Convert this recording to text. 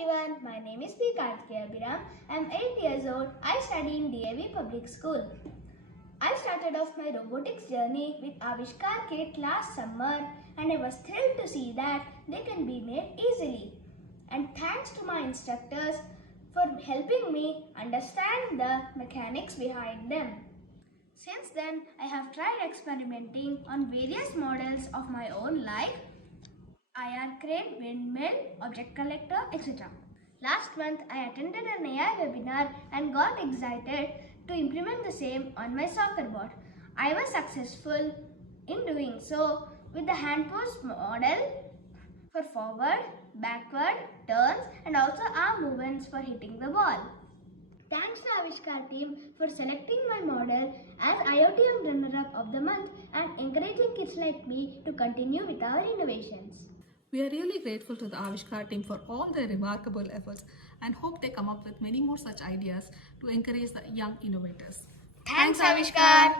everyone, my name is Kartikeya. I am 8 years old. I study in DAV Public School. I started off my robotics journey with Avishkaar kit last summer and I was thrilled to see that they can be made easily. And thanks to my instructors for helping me understand the mechanics behind them. Since then, I have tried experimenting on various models of my own like IR crane, windmill, object collector, etc. Last month, I attended an AI webinar and got excited to implement the same on my soccer board. I was successful in doing so with the hand pose model for forward, backward, turns and also arm movements for hitting the ball. Thanks to Avishkaar team for selecting my model as IoTM Runner-Up of the month and encouraging kids like me to continue with our innovations. We are really grateful to the Avishkaar team for all their remarkable efforts and hope they come up with many more such ideas to encourage the young innovators. Thanks Avishkaar!